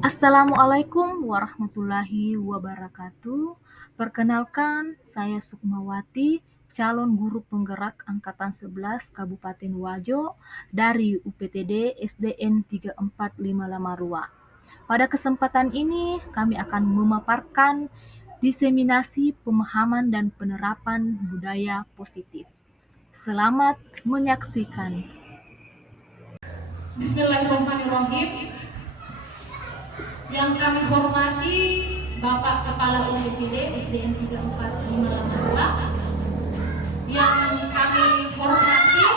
Assalamualaikum warahmatullahi wabarakatuh. Perkenalkan, saya Sukmawati, calon guru penggerak Angkatan 11 Kabupaten Wajo dari UPTD SDN 3455 Lamarua. Pada kesempatan ini, kami akan memaparkan diseminasi pemahaman dan penerapan budaya positif. Selamat menyaksikan. Bismillahirrahmanirrahim. Yang kami hormati Bapak Kepala UPTD SDN 3455 Lamarua. Yang kami hormati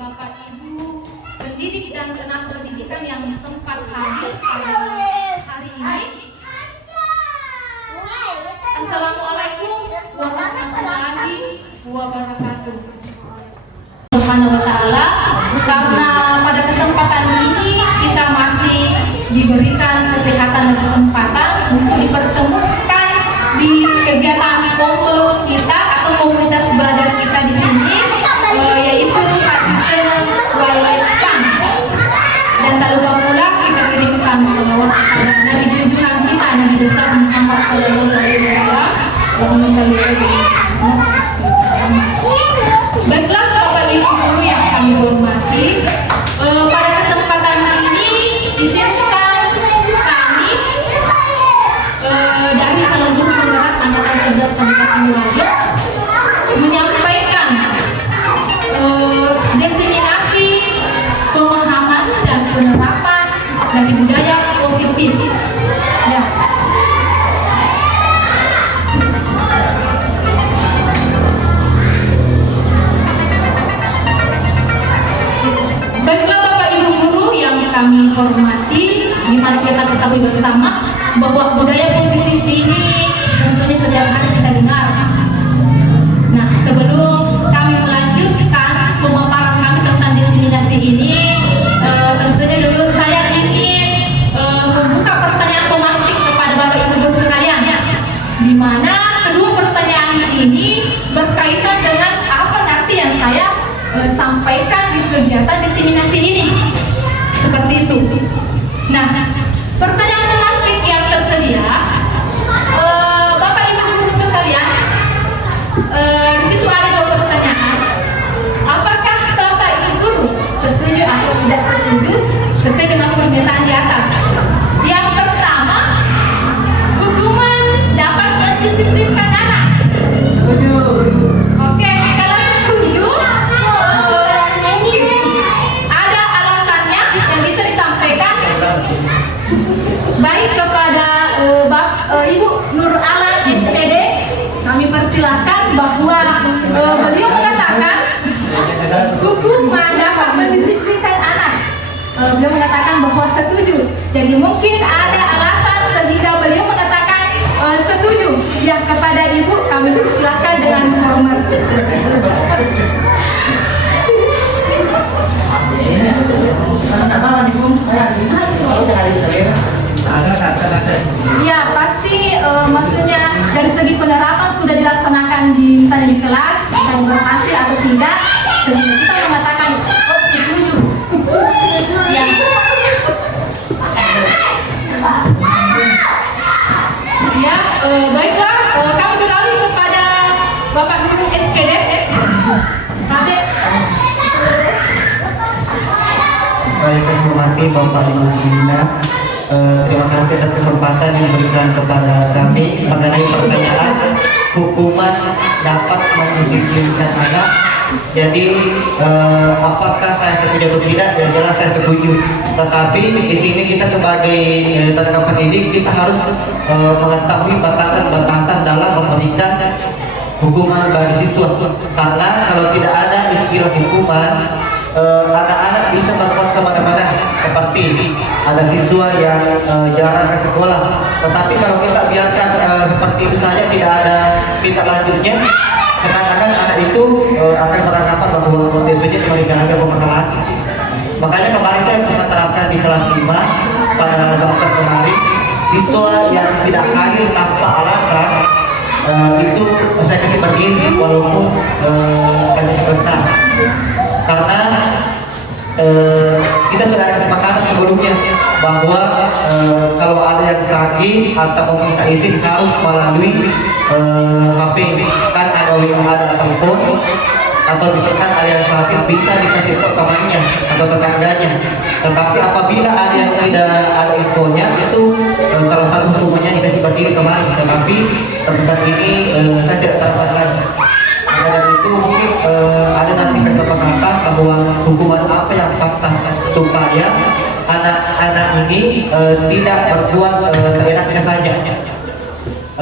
Bapak Ibu pendidik dan tenaga pendidikan yang sempat hadir pada hari ini. Assalamualaikum warahmatullahi wabarakatuh. Subhanahu wa ta'ala, karena pada kesempatan ini kita masih diberikan kesehatan dan kesempatan untuk dipertemukan di kegiatan kumpul kita atau komunitas belajar kita di sini, yaitu Hadisen Wailesan. Dan tak lupa pula kita kirimkan salawat kepada Nabi junjungan kita Nabi besar Muhammad Sallallahu Alaihi Wasallam. Allahumma shalli alaihi. Baiklah Bapak Ibu guru yang kami hormati, pada kesempatan ini izinkan kami dari calon guru penggerak Angkatan 11 Kabupaten Wajo menyampaikan diseminasi pemahaman dan penerapan dari budaya positif. Ya. Baiklah Bapak Ibu guru yang kami hormati, di mana kita ketahui bersama bahwa budaya positif ini tentunya setiap hari kita dengar. Nah, sebelum kami melanjutkan pemaparan kami tentang diseminasi ini, tentunya dulu saya ingin membuka pertanyaan otomatik kepada Bapak Ibu guru sekalian, di mana kedua pertanyaan ini berkaitan dengan apa nanti yang saya sampaikan di kegiatan diseminasi ini. Seperti itu. Nah, pertanyaan pemantik yang tersedia, Bapak Ibu guru sekalian, di situ ada dua pertanyaan. Apakah Bapak Ibu guru setuju atau tidak setuju sesuai dengan pernyataan di atas? Yang pertama, hukuman dapat mendisiplinkan anak. Oke, kalau setuju, ada alasannya yang bisa disampaikan. Baik, kepada Ibu Nur Alan SPD, kami persilahkan bahwa beliau mengatakan hukuman dapat mendisiplinkan anak. Beliau mengatakan bahwa setuju. Jadi mungkin ada alasan sehingga beliau mengatakan setuju. Ya, kepada Ibu kami persilahkan dengan hormat. Ya, pasti maksudnya dari segi penerapan sudah dilaksanakan di misalnya di kelas, misalnya berhasil atau tidak, sehingga kita mengatakan setuju. Ya. Ya, baiklah, kami beralih kepada Bapak Guru SPD. Kade. Baik, saya hormati Bapak Ibu Guru. Terima kasih atas kesempatan yang diberikan kepada kami mengenai pertanyaan hukuman dapat mendisiplinkan anak. Jadi apakah saya setuju atau tidak? Ya jelas saya setuju. Tetapi di sini kita sebagai tenaga pendidik kita harus mengetahui batasan-batasan dalam memberikan hukuman bagi siswa. Karena kalau tidak ada istilah hukuman, anak-anak bisa berbuat semena-mena. Seperti ada siswa yang jarang ke sekolah, tetapi kalau kita biarkan seperti itu saja, tidak ada tindak lanjutnya, seakan-akan anak itu akan beranggapan bahwa tentunya tidak ada pemakalas. Makanya kemarin saya pernah terapkan di kelas 5 pada semester kemarin, siswa yang tidak hadir tanpa alasan itu saya kasih pergi walaupun hanya sebentar. Karena kita sudah ada kesepakatan sebelumnya bahwa kalau yang sakit atau meminta izin harus melalui HP. Kan ada telepon, atau misalkan ada yang sakit bisa dikasih tahu temannya atau tetangganya. Tetapi apabila ada yang tidak ada infonya, itu salah satu hukumannya dikasih berdiri kemarin. Tetapi tentang ini saya tidak dapat lagi. Dan itu mungkin ada nanti kesepakatan bahwa hukuman apa yang pantas supaya anak-anak ini tidak berbuat seenaknya saja.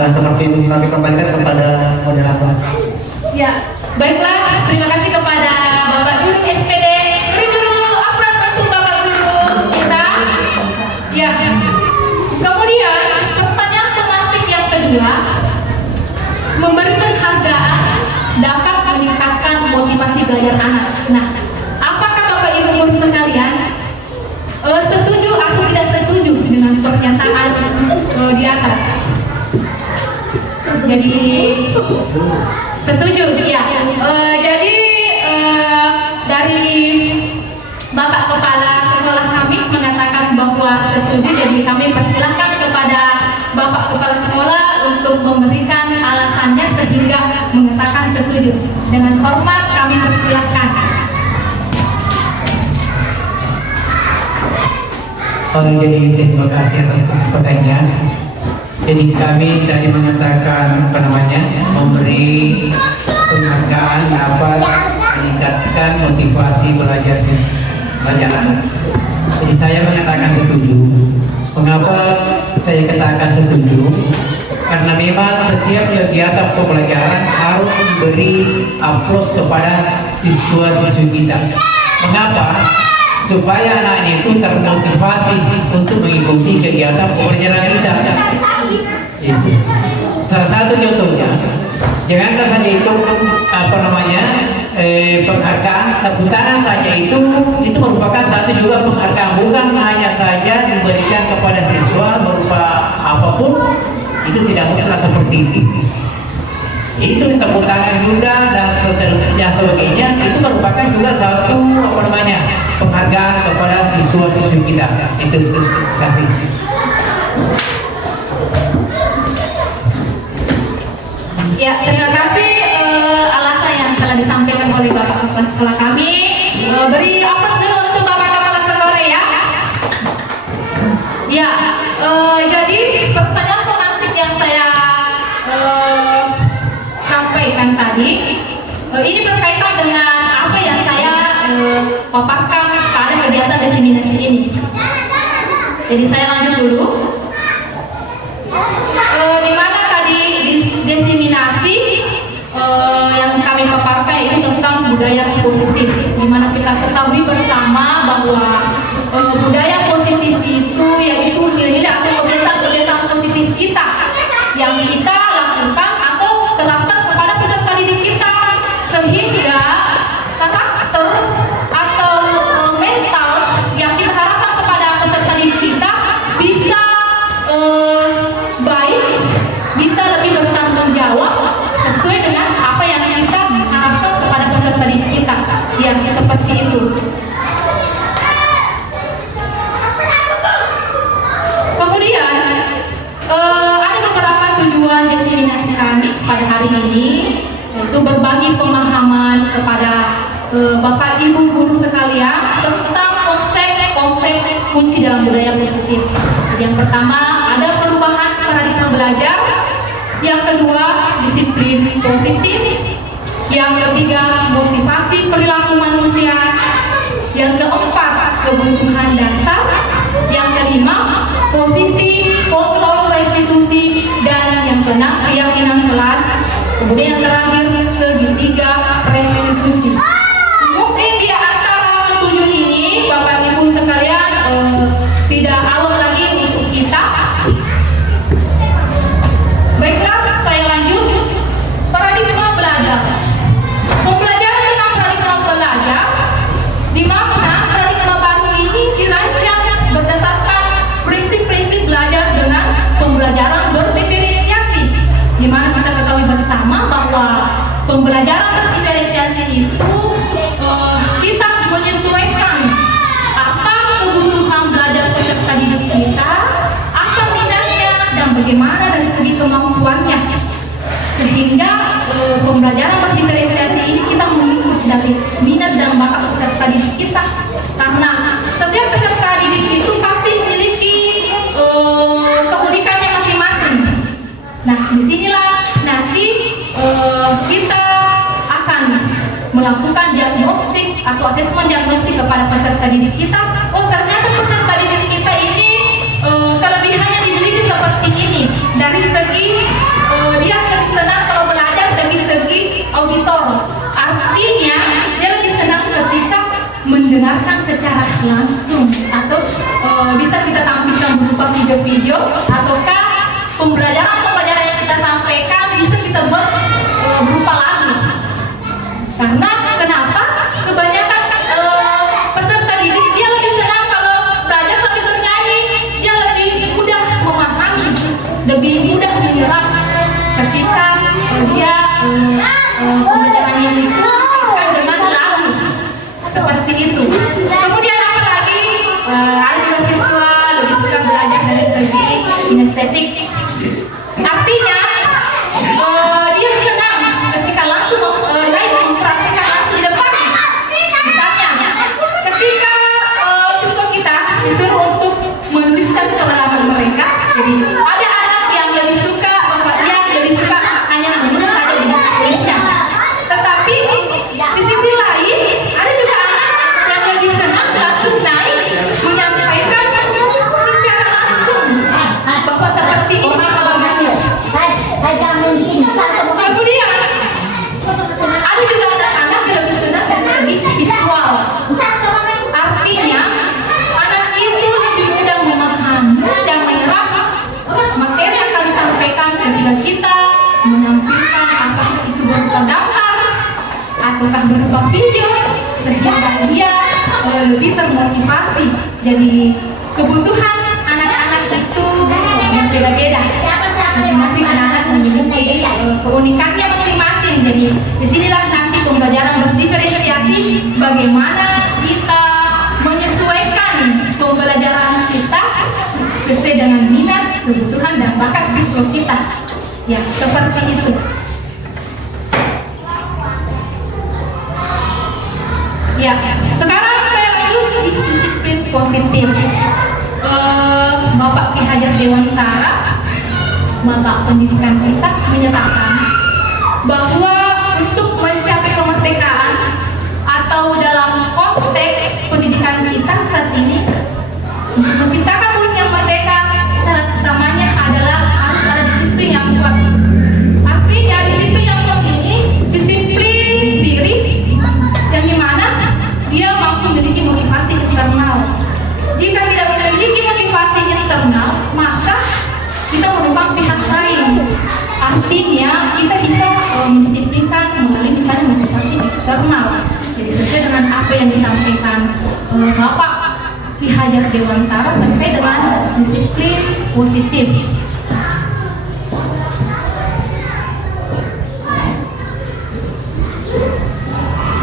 Seperti itu kami sampaikan kepada moderator. Ya, baiklah, terima kasih kepada Bapak Guru SPD. Beri dulu aplaus untuk Bapak Guru kita. Ya, kemudian pertanyaan tematik yang kedua, memberi penghargaan dapat meningkatkan motivasi belajar anak. Nah, apakah Bapak Ibu guru sekalian setuju atau tidak setuju dengan pernyataan di atas? Jadi setuju, ya. Jadi dari Bapak Kepala Sekolah kami mengatakan bahwa setuju, jadi kami persilahkan kepada Bapak Kepala Sekolah untuk memberikan alasannya sehingga mengatakan setuju. Dengan hormat kami persilahkan. Jadi terima kasih atas pertanyaan. Jadi kami tadi mengatakan memberi penghargaan dapat meningkatkan motivasi belajar anak. Jadi saya mengatakan setuju. Mengapa saya katakan setuju? Karena memang setiap kegiatan pembelajaran harus memberi aplaus kepada siswa-siswi kita. Mengapa? Supaya anak itu termotivasi untuk mengikuti kegiatan pembelajaran kita. Itu salah satu contohnya. Jangan saja itu penghargaan tepuk tangan saja itu merupakan satu juga penghargaan, bukan hanya saja diberikan kepada siswa berupa apapun, itu tidak mungkinlah seperti itu. Itu tepuk tangan juga dan sebagainya, itu merupakan juga satu penghargaan kepada siswa-siswi kita. Itu terima kasih. Ya, terima kasih alasan yang telah disampaikan oleh Bapak Kepala Sekolah kami. Beri aplaus dulu untuk Bapak Kepala Sekolah ya. Ya, jadi pertanyaan pemantik yang saya sampaikan tadi, ini berkaitan dengan apa yang saya paparkan pada kegiatan diseminasi ini. Jadi saya lanjut dulu. Di mana tadi diseminasi yang kami paparkan itu tentang budaya positif, di mana kita ketahui bersama bahwa budaya positif itu yaitu nilai-nilai atau kebiasaan-kebiasaan positif kita yang kita lakukan atau terapkan kepada peserta didik kita, sehingga karakter atau mental yang kita harapkan kepada peserta didik kita bisa baik, bisa lebih bertanggung jawab sesuai dengan apa yang kita harapkan kepada peserta didik kita, yang seperti itu. Kemudian ada beberapa tujuan diseminasi kami pada hari ini, yaitu berbagi pemahaman kepada Bapak Ibu guru sekalian tentang konsep-konsep kunci dalam budaya positif. Yang pertama, ada perubahan paradigma belajar. Yang kedua, disiplin positif. Yang ketiga, motivasi perilaku manusia. Yang keempat, kebutuhan dasar. Yang kelima, posisi kontrol restitusi. Dan yang keenam, keyakinan kelas. Kemudian yang terakhir, segitiga restitusi. Mungkin di antara ketujuh ini, Bapak Ibu sekalian, tidak alot lagi untuk kita. Baiklah, saya lanjut. Paradigma belajar. Pembelajaran dengan paradigma belajar, di mana paradigma baru ini dirancang berdasarkan prinsip-prinsip belajar dengan pembelajaran berdiferensiasi, di mana kita ketahui bersama bahwa bagaimana dari segi kemampuannya, sehingga pembelajaran berdiferensiasi ini kita mengikut dari minat dan bakat peserta didik kita, karena setiap peserta didik itu pasti memiliki keunikannya masing-masing. Nah, disinilah nanti kita akan melakukan diagnostik atau asesmen diagnostik kepada peserta didik kita. Oh, ternyata peserta didik kita ini kelebihannya dimiliki seperti ini. Dari segi dia lebih senang kalau belajar dari segi auditor. Artinya dia lebih senang ketika mendengarkan secara langsung, atau bisa kita tampilkan berupa video-video, ataukah pembelajaran yang kita sampaikan bisa kita buat berupa lagu. Karena kenapa? Kebanyakan peserta didik dia lebih senang kalau belajar sambil bernyanyi, dia lebih mudah memahami, lebih mudah menyerap ketika dia pembelajarannya itu akan dengan lagu seperti itu. Kemudian apa lagi? Ada juga siswa lebih suka belajar dari segi kinestetik. Artinya dia senang ketika langsung mempraktikkan langsung di depan. Misalnya ketika siswa kita disuruh untuk menuliskan pengalaman mereka, jadi ada anak yang lebih suka, yang lebih suka hanya menulis saja di buku tulisnya. Tetapi di sisi lain ada juga anak yang lebih senang langsung naik menyampaikan secara langsung bahwa seperti ini pengalamannya. Kemudian ada juga anak-anak yang lebih senang dari segi visual. Artinya anak itu lebih mudah memahami dan menyerap materi yang kami sampaikan ketika kita menampilkan, apakah itu berupa gambar ataukah berupa video, sehingga dia lebih termotivasi. Jadi kebutuhan anak-anak itu berbeda-beda. Masing-masing anak memiliki keunikannya masing-masing. Jadi disinilah nanti pembelajaran berdiferensiasi, bagaimana kita menyesuaikan pembelajaran kita sesuai dengan minat, kebutuhan, dan bakat siswa kita. Ya, seperti itu. Ya, sekarang saya lanjut di disiplin positif. Bapak Ki Hajar Dewantara, Bapak pendidikan kita, menyatakan bahwa untuk mencapai kemerdekaan atau dalam konteks pendidikan kita saat ini, menciptakan murid yang merdeka, syarat utamanya adalah harus ada disiplin yang kuat. Artinya disiplin yang kuat ini disiplin diri yang dimana dia mampu memiliki motivasi internal. Jika tidak memiliki motivasi internal, maka kita merupakan pihak lain. Artinya kita bisa mendisiplinkan melalui misalnya motivasi eksternal. Jadi sesuai dengan apa yang disampaikan Bapak Ki Hajar Dewantara terkait dengan disiplin positif.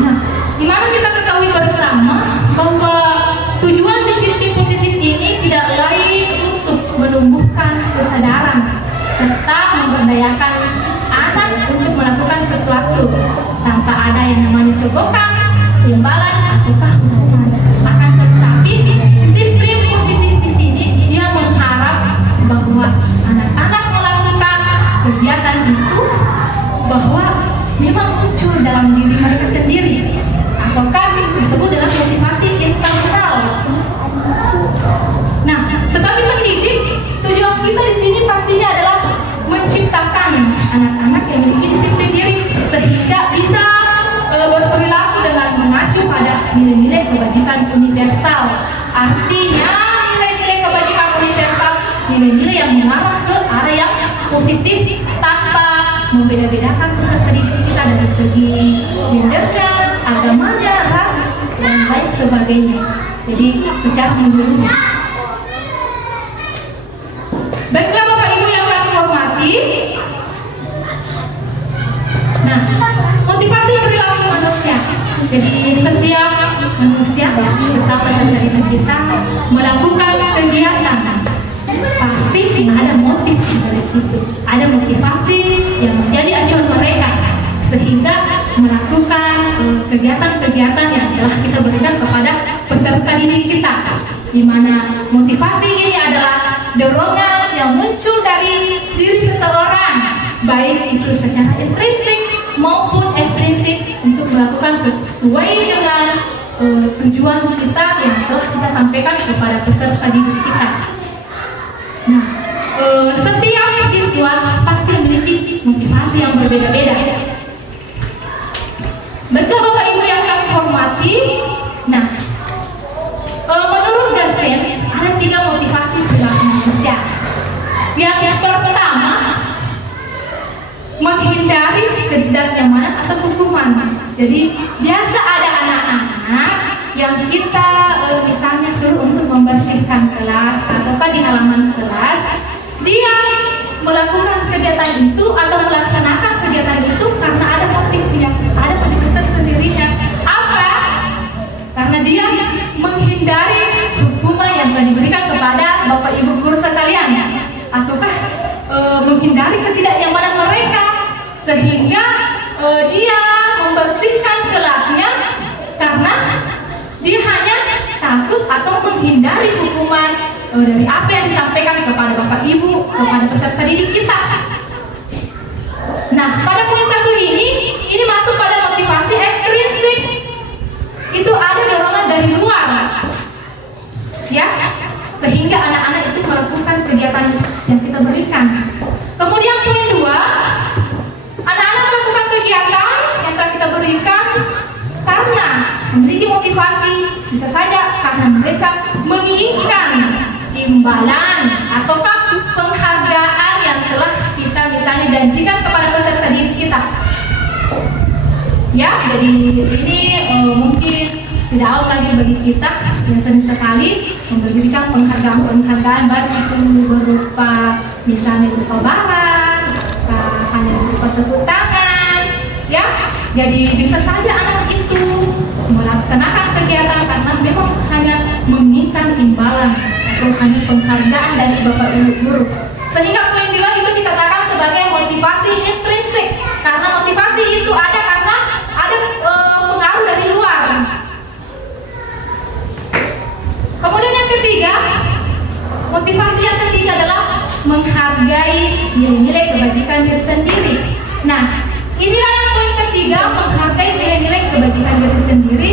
Nah, dimana kita ketahui bersama bahwa tujuan disiplin positif ini tidak lain untuk menumbuhkan kesadaran serta memberdayakan anak untuk melakukan sesuatu tanpa ada yang namanya sogokan, imbalan, ataukah hukuman. Akan tetapi disiplin positif di sini dia mengharap bahwa anak-anak melakukan kegiatan itu bahwa memang muncul dalam diri mereka sendiri, ataukah disebut dengan motivasi internal. Nah, sebagai pendidik, tujuan kita di sini pastinya adalah menciptakan anak-anak yang memiliki disiplin diri sehingga bisa berperilaku dengan mengacu pada nilai-nilai kebajikan universal. Artinya nilai-nilai kebajikan universal, nilai-nilai yang mengarah ke area yang positif tanpa membeda-bedakan peserta didik kita dari segi gendernya, agamanya, ras, dan lain sebagainya. Jadi secara menyeluruh. Baiklah Bapak Ibu yang kami hormati. Nah, motivasi perilaku manusia. Jadi setiap manusia serta peserta didik kita melakukan kegiatan pasti ada motif. itu. Ada motivasi yang menjadi acuan mereka sehingga melakukan kegiatan-kegiatan yang telah kita berikan kepada peserta didik kita, di mana motivasi ini adalah dorongan yang muncul dari diri seseorang, baik itu secara intrinsik maupun ekstrinsik, untuk melakukan sesuai dengan tujuan kita yang telah kita sampaikan kepada peserta didik kita. Nah, setiap siswa pasti memiliki motivasi yang berbeda-beda. Baiklah Bapak Ibu yang kami hormati, nah, menurut Gassen ada 3 motivasi perilaku manusia. Yang pertama, menghindari ketidaknyamanan atau hukuman. Jadi biasa ada anak-anak yang kita misalnya suruh untuk membersihkan kelas ataukah di halaman kelas, dia melakukan kegiatan itu atau melaksanakan kegiatan itu karena ada motifnya, ada motif tersendirinya. Apa? Karena dia menghindari hukuman yang telah diberikan kepada Bapak Ibu guru sekalian, ataukah menghindari ketidaknyamanan mereka, sehingga dia membersihkan kelasnya karena dia hanya takut atau menghindari hukuman dari apa yang disampaikan kepada Bapak Ibu, kepada peserta didik kita. Nah, pada poin 1 ini masuk pada motivasi ekstrinsik. Itu ada dorongan dari luar, ya, sehingga anak-anak itu melakukan kegiatan yang kita berikan. Kemudian poin 2, anak-anak melakukan kegiatan yang telah kita berikan karena memiliki motivasi, bisa saja karena mereka menginginkan imbalan ataukah penghargaan yang telah kita misalnya janjikan kepada peserta didik kita. Ya, jadi ini mungkin tidak awal lagi bagi kita, yang sering sekali memberikan penghargaan-penghargaan, baik itu berupa misalnya berupa barang, hanya berupa tepuk tangan, ya. Jadi bisa saja anak itu melaksanakan kegiatan karena memang hanya menginginkan imbalan atau hanya penghargaan dari Bapak Ibu guru. Sehingga poin 2 itu dikatakan sebagai motivasi intrinsik, karena motivasi itu ada karena ada pengaruh dari luar. Kemudian yang ketiga, motivasi yang ketiga adalah menghargai nilai-nilai kebajikan diri sendiri. Nah, inilah yang poin ketiga, menghargai nilai-nilai kebajikan diri sendiri,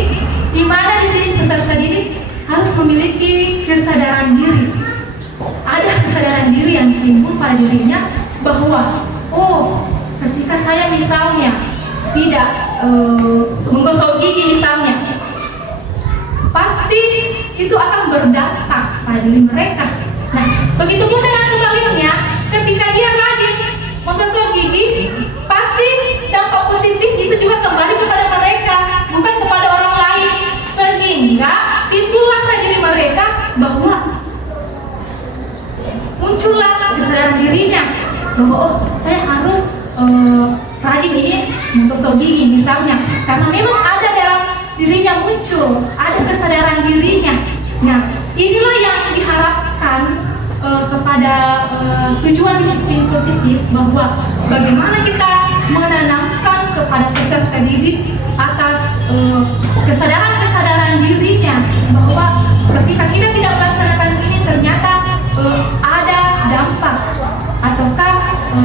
di mana di sini peserta didik harus memiliki kesadaran diri. Ada kesadaran diri yang timbul pada dirinya bahwa, oh, ketika saya misalnya tidak menggosok gigi misalnya, pasti itu akan berdampak pada diri mereka. Nah, begitupun dengan sebaliknya, ketika dia rajin menggosok gigi, pasti dampak positif itu juga kembali kepada mereka, bukan kepada orang lain, sehingga timbullah pada diri mereka bahwa muncullah kesadaran dirinya bahwa, oh, saya harus rajin ini menggosok gigi misalnya, karena memang ada dalam dirinya muncul, ada kesadaran dirinya. Nah, inilah yang diharapkan kepada tujuan disiplin positif, bahwa bagaimana kita menanamkan kepada peserta didik atas kesadaran-kesadaran dirinya bahwa ketika kita tidak melaksanakan ini ternyata ada dampak, ataukah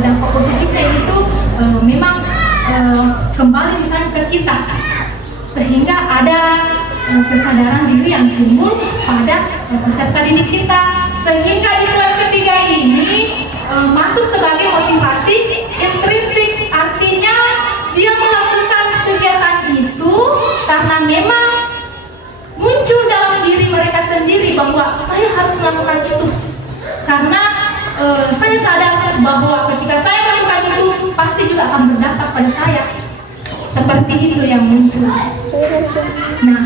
dampak positifnya itu memang kembali misalnya ke kita, sehingga ada kesadaran diri yang timbul pada peserta didik kita, sehingga di poin ketiga ini masuk sebagai motivasi intrinsik, artinya dia melakukan kegiatan itu karena memang muncul dalam diri mereka sendiri bahwa saya harus melakukan itu karena saya sadar bahwa ketika saya melakukan itu pasti juga akan berdampak pada saya. Seperti itu yang muncul. Nah,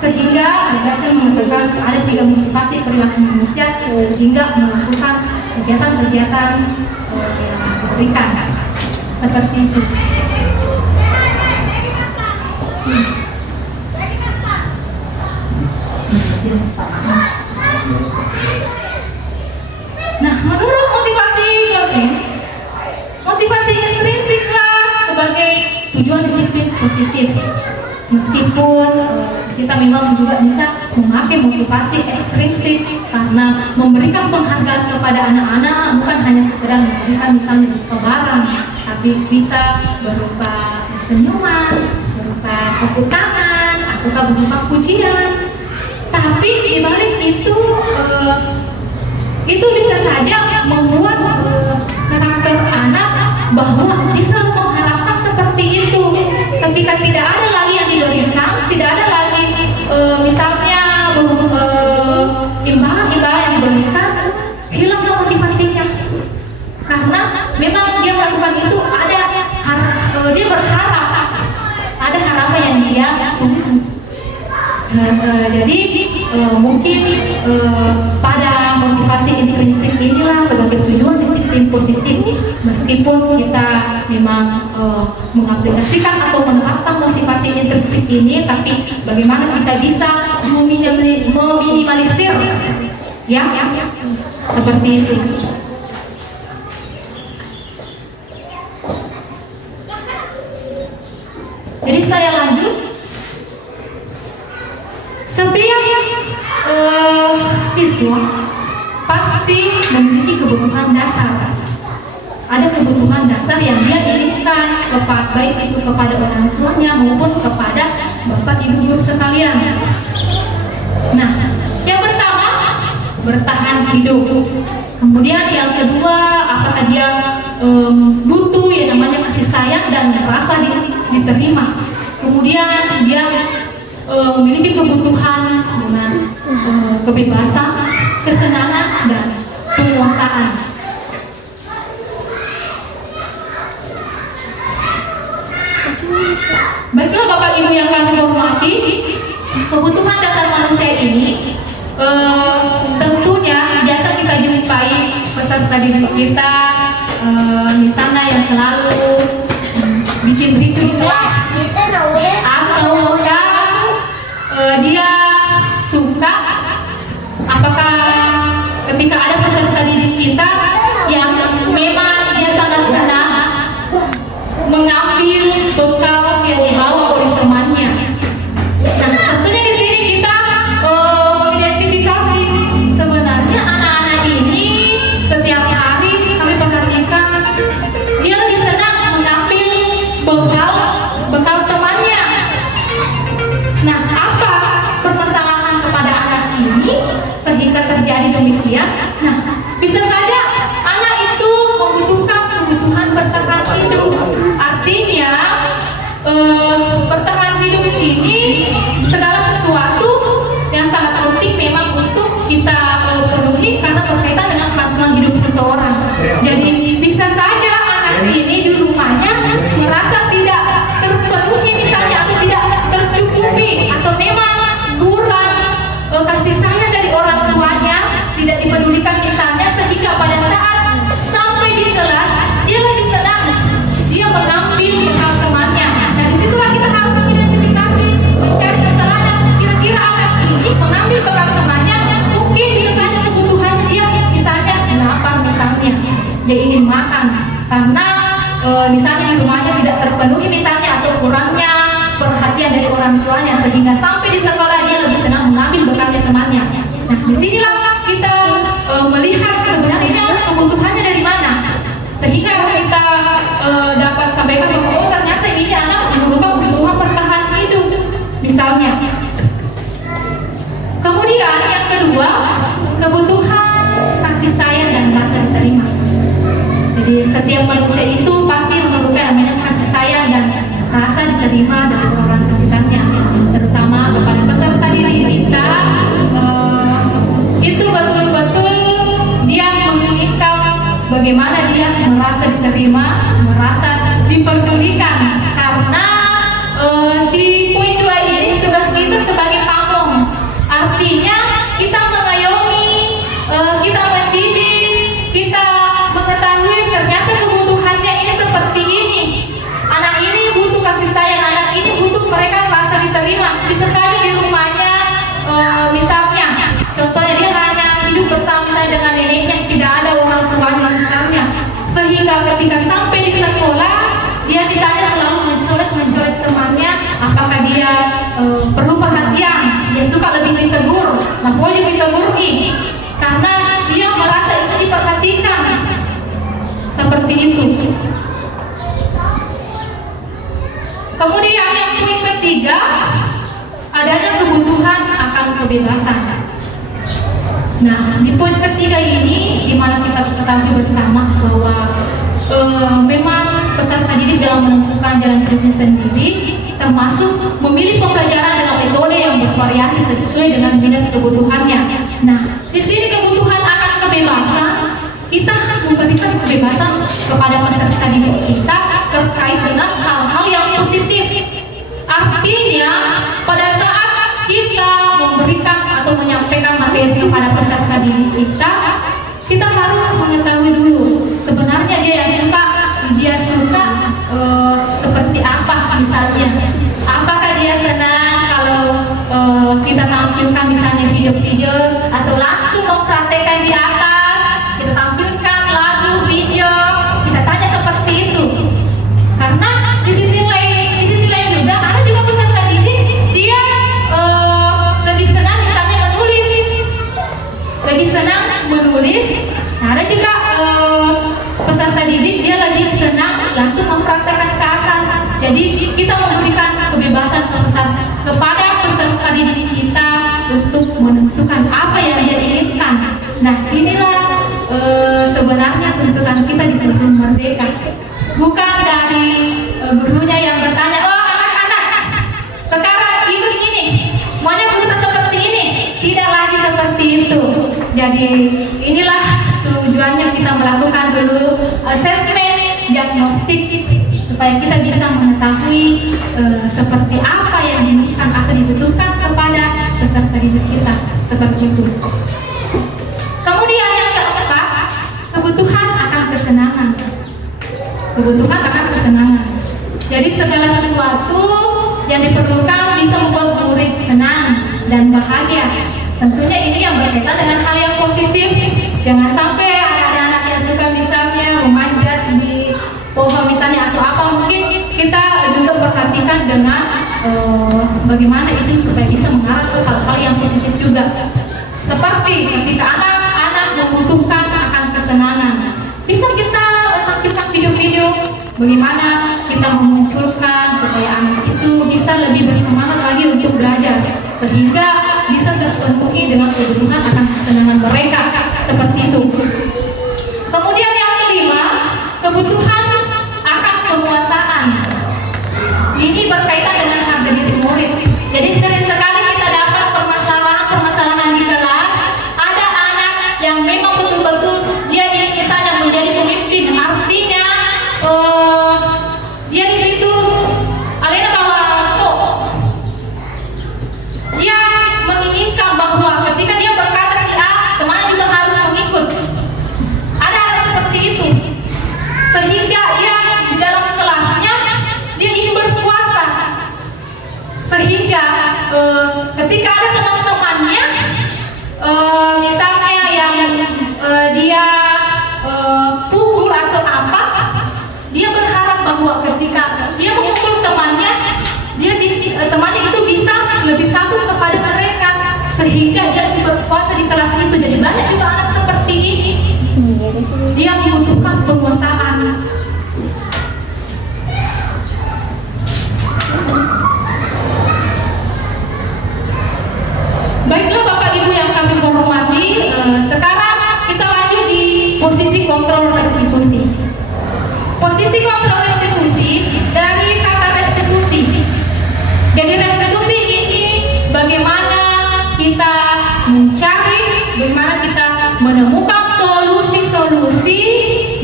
sehingga saya mengatakan ada 3 motivasi perilaku manusia sehingga melakukan kegiatan-kegiatan yang diberikan. Seperti itu. Nah, menurut motivasi Gassen, tujuan disiplin positif. Meskipun kita memang juga bisa memakai motivasi ekstrinsik karena memberikan penghargaan kepada anak-anak bukan hanya sekedar memberikan misalnya berupa barang, tapi bisa berupa senyuman, berupa tepuk tangan, atau berupa pujian. Tapi dibalik itu bisa saja membuat karakter anak bahwa dia selalu mengharapkan seperti itu. Ketika tidak ada lagi yang diberikan, tidak ada lagi misalnya imbalan-imbalan yang diberikan, hilanglah motivasinya. Karena memang dia melakukan itu dia berharap ada harapan yang dia tunggu. Jadi mungkin pada motivasi intrinsik inilah sebagai tujuan disiplin positif, meskipun kita memang mengaplikasikan atau menerapkan motivasi intrinsik ini, tapi bagaimana kita bisa meminimalisir ya seperti itu. Jadi saya lanjut. Setiap siswa pasti memiliki kebutuhan dasar. Ada kebutuhan dasar yang dia inginkan, baik itu kepada orang tuanya maupun kepada bapak ibu guru sekalian. Nah, yang pertama bertahan hidup. Kemudian yang kedua, apakah dia butuh yang namanya kasih sayang dan merasa diterima. Kemudian dia memiliki kebutuhan dengan kebebasan, kesenangan, dan penguasaan. Baiklah Bapak Ibu yang kami hormati, kebutuhan dasar manusia ini tentunya biasa kita jumpai peserta didik kita, misalnya yang selalu bikin ricuh kelas, atau dia suka, apakah ketika ada peserta didik kita yang memang dia sangat senang mengambil bekal yang dibawa oleh temannya. Nah, tentunya di sini kita mengidentifikasi sebenarnya anak-anak ini setiap hari kami perhatikan dia lebih senang mengambil bekal temannya. Nah, apa permasalahan kepada anak ini sehingga terjadi demikian? Nah, bisa saja anak itu membutuhkan kebutuhan bertahan hidup. Artinya bertahan hidup ini segala sesuatu yang sangat penting memang untuk kita penuhi karena berkaitan dengan kelangsungan hidup seseorang. Jadi bisa saja anak ini di rumahnya merasa tidak terpenuhi misalnya, atau tidak tercukupi, atau memang kurang kasih sayang dari orang tuanya, tidak dipedulikan misalnya, sehingga pada saat sampai di kelas dia lebih senang dia mengambil bekal temannya. Nah, disitulah kita harus mengidentifikasi, mencari kesalahan. Kira-kira anak ini mengambil bekal temannya, mungkin bisa saja kebutuhan dia misalnya lapar misalnya, dia ingin makan karena misalnya di rumahnya tidak terpenuhi misalnya, atau kurangnya perhatian dari orang tuanya, sehingga sampai di sekolah dia lebih senang mengambil bekalnya temannya. Nah, disinilah kita melihat sebenarnya kebutuhannya dari mana, sehingga kita dapat sampaikan bahwa oh ternyata ini anak memerlukan kebutuhan bertahan hidup misalnya. Kemudian yang kedua, kebutuhan kasih sayang dan rasa diterima. Jadi setiap manusia itu pasti memerlukan namanya kasih sayang dan rasa diterima dari orang sekitarnya, terutama kepada peserta didik kita. Itu betul-betul dia menginginkan bagaimana dia merasa diterima, merasa dipedulikan. Karena di poin 2 ini tugas kita sebagai pamong, artinya kita mengayomi, kita mendidik, kita mengetahui ternyata kebutuhannya ini seperti ini. Anak ini butuh kasih sayang, anak ini butuh mereka merasa diterima. Bisa saja di rumahnya misalnya, contohnya dia hanya hidup bersama misalnya dengan neneknya, tidak ada orang tuanya misalnya, sehingga ketika sampai di sekolah dia misalnya selalu mencolek kebebasan. Nah, di poin ketiga ini, di mana kita ketahui bersama bahwa memang peserta didik dalam menentukan jalan hidupnya sendiri, termasuk memilih pembelajaran dengan metode yang bervariasi sesuai dengan bidang kebutuhannya. Nah, di sini kebutuhan akan kebebasan, kita memberikan kebebasan kepada peserta didik kita terkait dengan hal-hal yang positif. Artinya, pada saat kita memberikan atau menyampaikan materi kepada peserta didik kita harus mengetahui dulu sebenarnya dia suka seperti apa misalnya. Apakah dia senang kalau kita tampilkan misalnya video-video atau langsung mempraktekkan di atas, kita tampilkan lagu, video, kita tanya seperti itu. Karena di sisi lain juga ada juga peserta didik dia lebih senang misalnya menulis. Nah, ada juga peserta didik dia lebih senang langsung mempraktekkan ke atas. Jadi kita memberikan kebebasan kepada peserta didik kita untuk menentukan apa yang dia inginkan. Nah, inilah sebenarnya tuntutan kita di Kurikulum Merdeka. Bukan dari gurunya yang bertanya, oh anak-anak sekarang ikut ini, maunya berusaha seperti ini. Tidak lagi seperti itu. Jadi inilah tujuannya kita melakukan dulu asesmen diagnostik supaya kita bisa mengetahui seperti apa yang diinginkan atau dibutuhkan kepada peserta didik kita, seperti itu. Kemudian yang keempat, kebutuhan akan kesenangan. Kebutuhan akan kesenangan. Jadi segala sesuatu yang diperlukan bisa membuat murid senang dan bahagia. Tentunya ini yang berkaitan dengan hal yang positif. Jangan sampai anak-anak yang suka misalnya memanjat di pohon misalnya atau apa, mungkin kita juga perhatikan dengan bagaimana itu supaya bisa mengarah ke hal-hal yang positif juga. Seperti ketika anak-anak membutuhkan akan kesenangan, bisa kita tampilkan video-video bagaimana kita memunculkan supaya anak itu bisa lebih bersemangat lagi untuk belajar, sehingga bisa terpenuhi dengan kebutuhan akan kesenangan mereka, seperti itu. Kemudian yang kelima, kebutuhan akan penguasaan. Ini berkaitan dengan harga diri murid. Jadi sering sekali kita dapat permasalahan di kelas, ada anak yang memang betul-betul dia ingin misalnya menjadi pemimpin, artinya dia di situ alena bawa tok. Dia menginginkan bahwa ketika dia berkata si A, temannya juga harus mengikut. Ada seperti itu, sehingga dia di dalam kelasnya dia ingin berkuasa, sehingga ketika ada teman-temannya misalnya yang dia pukul atau apa, dia berharap bahwa ketika dia memukul temannya, temannya itu bisa lebih takut kepada mereka, sehingga dia lebih berkuasa di kelas itu. Jadi banyak juga anak seperti ini, dia membutuhkan penguasaan. Baiklah Bapak Ibu yang kami hormati, sekarang kita lanjut di posisi kontrol restitusi. Posisi kontrol restitusi dari kata restitusi. Jadi restitusi ini bagaimana kita mencari, bagaimana kita menemukan solusi-solusi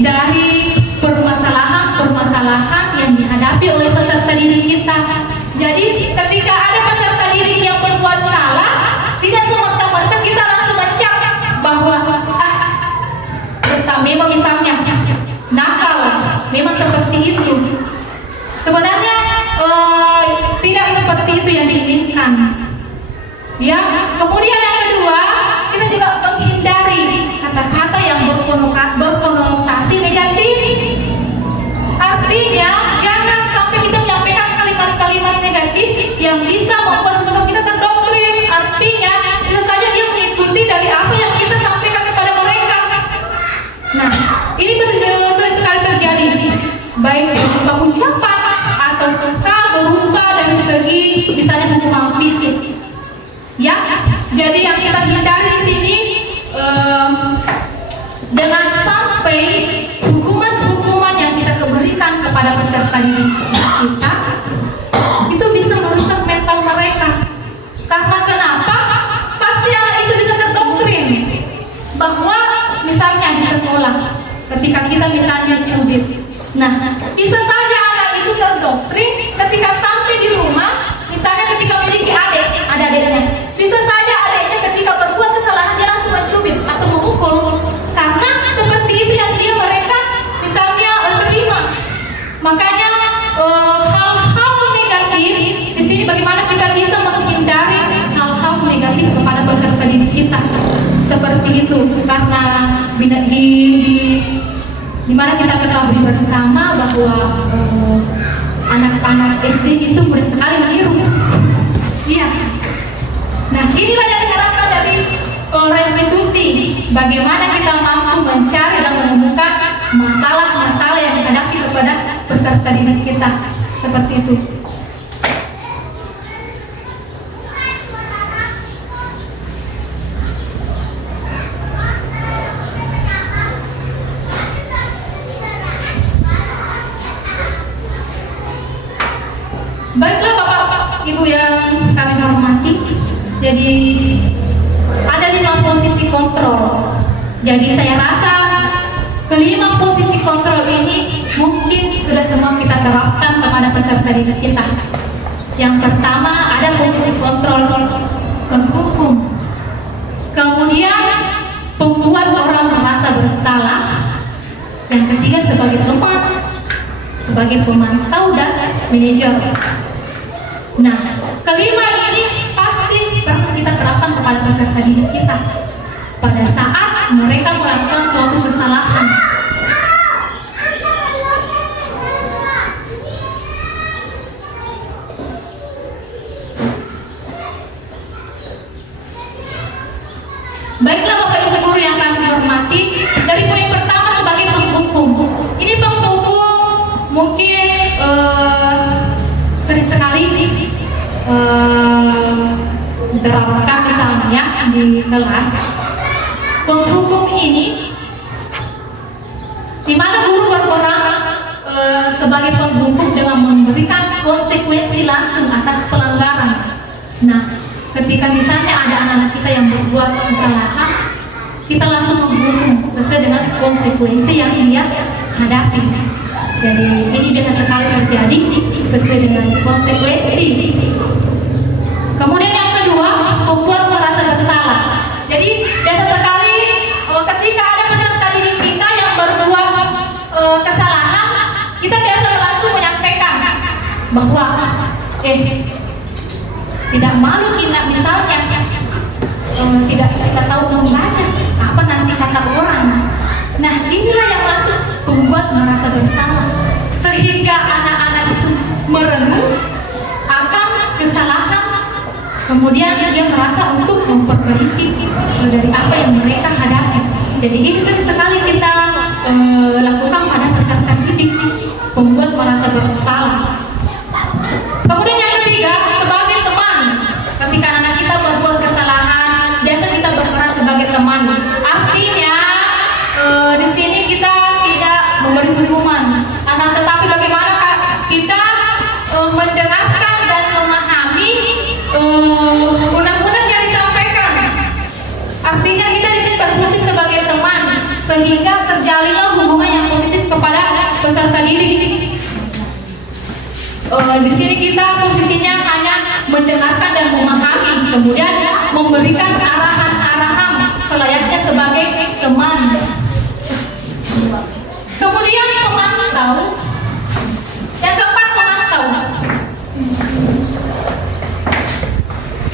dari permasalahan-permasalahan yang dihadapi oleh peserta didik kita. Jadi ketika ada peserta didik yang berbuat salah, tidak semata-mata kita langsung mencap bahwa memang misalnya nakal, memang seperti itu. Sebenarnya tidak seperti itu yang diinginkan. Ya, kemudian yang kedua, kita juga menghindari kata-kata yang berkonotasi negatif. Artinya, jangan sampai kita menyampaikan kalimat-kalimat negatif yang bisa membuat seseorang kita terdoktrin. Artinya, bisa saja dia mengikuti dari apa yang kita sampaikan kepada mereka. Nah, ini sering sekali terjadi, baik berupa ucapan atau berupa dari segi misalnya hukuman fisik. Ya, Jadi yang kita hindari di sini jangan sampai hukuman-hukuman yang kita berikan kepada peserta didik kita itu bisa merusak mental mereka. Karena kenapa? Pasti anak itu bisa terdoktrin bahwa misalnya di sekolah ketika kita misalnya cubit, nah bisa saja anak itu terdoktrin ketika sampai di rumah, misalnya ketika memiliki adik, ada adiknya, bisa saja adiknya ketika berbuat kesalahan dia langsung mencubit atau memukul, karena seperti itu yang mereka misalnya terima. Makanya hal-hal negatif di sini bagaimana kita bisa menghindari hal-hal negatif kepada peserta didik kita seperti itu, karena di mana kita ketahui bersama bahwa anak-anak SD itu mudah sekali meniru. Iya. Nah, inilah yang diharapkan dari restitusi. Bagaimana kita mampu mencari dan menemukan masalah-masalah yang dihadapi kepada peserta didik kita seperti itu. Baiklah Bapak Ibu yang kami hormati, jadi ada 5 posisi kontrol. Jadi saya rasa kelima posisi kontrol ini mungkin sudah semua kita terapkan kepada peserta didik kita. Yang pertama ada posisi kontrol penghukum, kemudian pembuat orang merasa bersalah, yang ketiga sebagai teman, sebagai pemantau dan manajer. Nah, kelima ini pasti pernah kita terapkan kepada peserta didik kita pada saat mereka melakukan suatu kesalahan. Baiklah Bapak Ibu guru yang kami hormati, dari poin pertama sebagai penghukum. Ini penghukum mungkin sering sekali diterapkan misalnya di kelas. Penghukum ini di mana guru berperan sebagai penghukum dengan memberikan konsekuensi langsung atas pelanggaran. Nah, ketika misalnya ada anak-anak kita yang berbuat kesalahan, kita langsung menghukum sesuai dengan konsekuensi yang dia hadapi. Jadi ini biasa sekali terjadi sesuai dengan konsekuensi. Kemudian yang kedua, membuat merasa bersalah. Jadi biasa sekali ketika ada peserta didik kita yang berbuat kesalahan, kita biasa langsung menyampaikan bahwa tidak malu kita misalnya tidak kita tahu membaca apa nanti kata orang. Nah, inilah yang langsung membuat merasa bersalah, sehingga anak-anak itu merenung akan kesalahan, kemudian dia merasa untuk memperbaiki dari apa yang mereka hadapi. Jadi ini sering sekali kita lakukan pada peserta didik, membuat merasa bersalah. Kemudian yang ketiga, sebagai teman. Ketika anak kita berbuat kesalahan, biasa kita berperan sebagai teman. Artinya di sini kita tidak memberi hukuman, tetapi bagaimana kita mendengarkan dan memahami undang-undang yang disampaikan. Artinya kita di sini berfungsi sebagai teman, sehingga terjalinlah hubungan yang positif kepada peserta didik. Di sini kita posisinya hanya mendengarkan dan memahami, kemudian memberikan arahan-arahan selayaknya sebagai teman. Kemudian pemantau. Yang keempat, pemantau.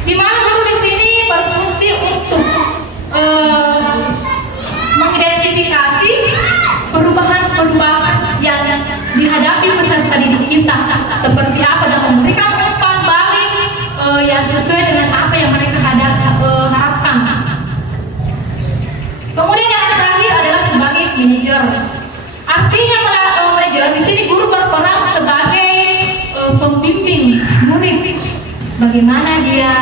Di mana guru di sini berfungsi untuk mengidentifikasi perubahan-perubahan yang dihadapi peserta didik kita seperti apa, dan memberikan umpan balik yang sesuai dengan apa yang mereka harapkan. Kemudian yang terakhir adalah sebagai manajer. Artinya manajer di sini guru berperan sebagai pembimbing murid. Bagaimana dia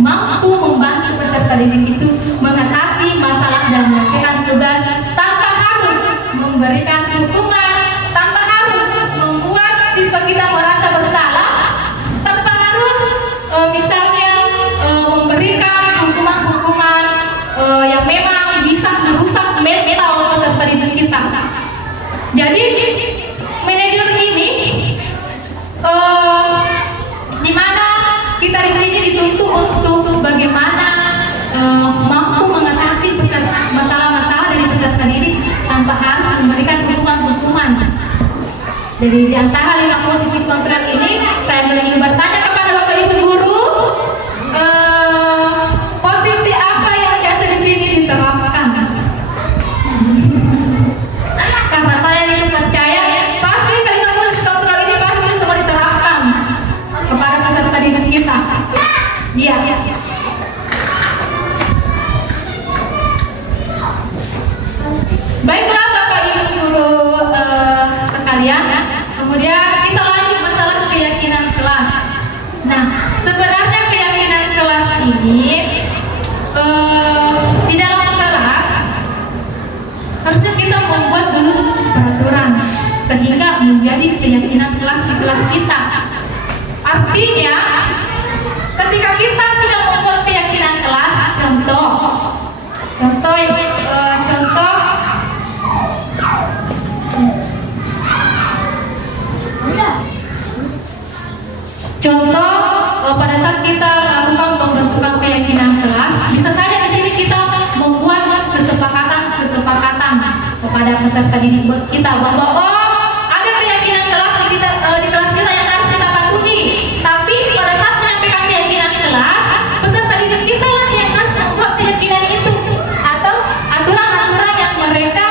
mampu membantu peserta didik itu mengatasi masalah dan menyelesaikan tugas tanpa harus memberikan hukuman, tanpa harus membuat siswa kita merasa bersalah, tanpa harus misalnya memberikan hukuman-hukuman yang memang bisa merusak mental peserta didik kita. Jadi manajer ini di mana kita di sini dituntut untuk bagaimana mampu mengatasi masalah-masalah dari peserta didik tanpa harus memberikan hukuman-hukuman. Jadi di antara 5 posisi kontrol ini, saya ingin bertanya kepada Bapak Ibu guru, posisi apa yang biasa di sini diterapkan? Karena saya ingin percaya pasti kelima posisi kontrol ini pasti semua diterapkan kepada peserta didik kita. Iya. Baiklah Bapak Ibu guru sekalian, kemudian kita lanjut masalah keyakinan kelas. Nah, sebenarnya keyakinan kelas ini di dalam kelas harusnya kita membuat dulu peraturan sehingga menjadi keyakinan kelas di kelas kita. Artinya, ketika kita sudah membuat keyakinan kelas, contoh pada saat kita melakukan pembentukan keyakinan kelas, bisa saja di sini kita membuat kesepakatan kepada peserta didik kita bahwa ada keyakinan kelas di kelas kita yang harus kita patuhi. Tapi pada saat menyampaikan keyakinan kelas, peserta didik kita lah yang harus membuat keyakinan itu atau aturan-aturan yang mereka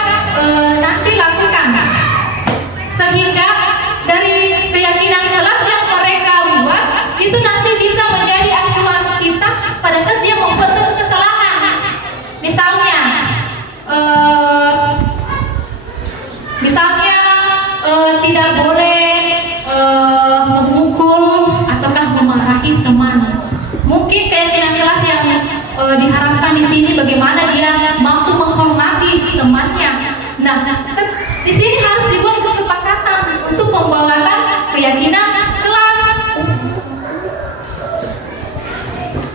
nanti lakukan. Sehingga dari keyakinan kelas yang mereka buat itu nanti bisa menjadi acuan kita pada saat dia membuat suatu kesalahan. Misalnya tidak boleh memukul ataukah memarahi teman. Mungkin keyakinan kelas yang diharapkan di sini bagaimana dia mampu menghormati temannya. Nah, di sini harus dibuat kesepakatan untuk membawakan keyakinan kelas.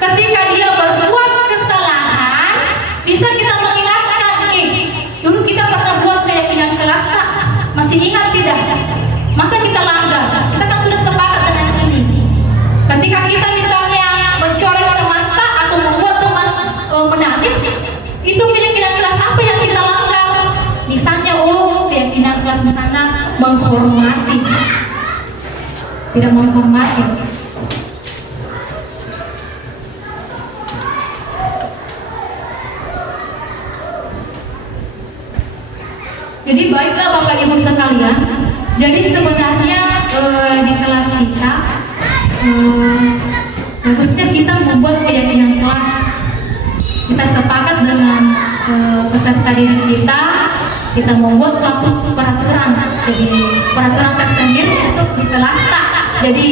Ketika dia berbuat kesalahan, bisa kita mengingatkan, dulu kita pernah buat keyakinan kelas, tak? Masih ingat tidak? Masa kita langgar? Kita kan sudah sepakat dengan ini. Ketika kita misalnya mencorek teman tak atau membuat teman menangis, itu keyakinan kelas apa yang kita langgar? Misalnya, keyakinan kelas misalnya menghormati, tidak menghormati. Jadi baiklah Bapak Ibu sekalian. Jadi sebenarnya di kelas kita bagusnya kita membuat keyakinan kelas. Kita sepakat dengan peserta didik kita membuat suatu peraturan. Jadi peraturan tersendiri untuk di kelas. Jadi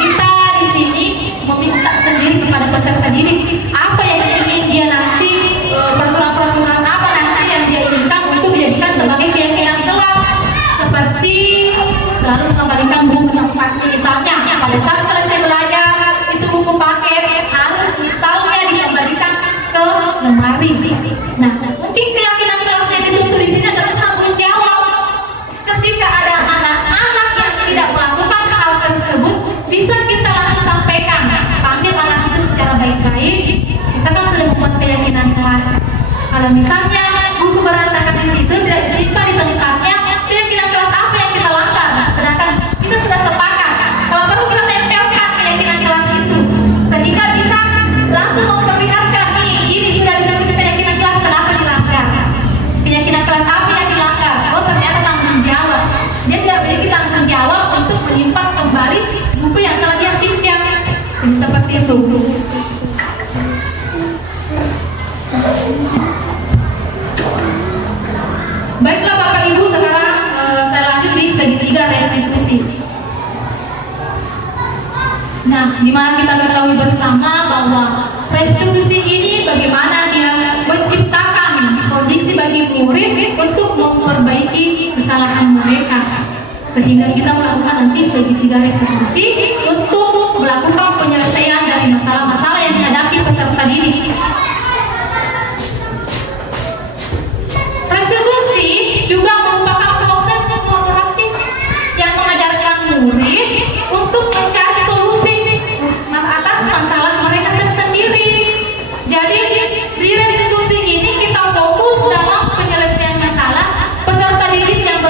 kita di sini meminta sendiri kepada peserta didik apa yang ingin dia nanti, peraturan-peraturan apa nanti yang dia inginkan untuk dijadikan sebagai keyakinan kelas. Seperti selalu mengembalikan buku ke tempatnya, misalnya pada saat selesai belajar itu buku paket harus misalnya dikembalikan ke lemari. Nah, mungkin keyakinan kelasnya dituntut di sini adalah tanggung jawab. Ketika ada anak-anak yang tidak melakukan hal tersebut, bisa kita langsung sampaikan, panggil anak itu secara baik-baik. Kita kan sudah membuat keyakinan kelas. Kalau misalnya buku berantakan di situ, tidak disimpan di tempatnya, keyakinan kelas apa yang kita langgar? Sedangkan kita sudah sepakat. Kalau perlu kita tempelkan keyakinan kelas itu, sehingga bisa langsung memperlihatkan, ini sudah ditulis keyakinan kelas, kenapa dilanggar? Keyakinan kelas apa yang dilanggar? Ternyata tanggung jawab. Dia tidak memiliki tanggung jawab untuk menyimpan kembali buku yang telah dia pinjam. Jadi seperti itu. Baiklah Bapak Ibu, sekarang saya lanjut di segi 3 restitusi. Nah, di mana kita ketahui bersama bahwa restitusi ini bagaimana dia menciptakan kondisi bagi murid untuk memperbaiki kesalahan mereka, sehingga kita melakukan nanti segitiga restitusi untuk melakukan penyelesaian dari masalah-masalah yang dihadapi peserta didik. Restitusi juga merupakan proses kolaboratif yang mengajarkan murid untuk mencari solusi atas masalah mereka tersendiri. Jadi di restitusi ini kita fokus dalam penyelesaian masalah peserta didik yang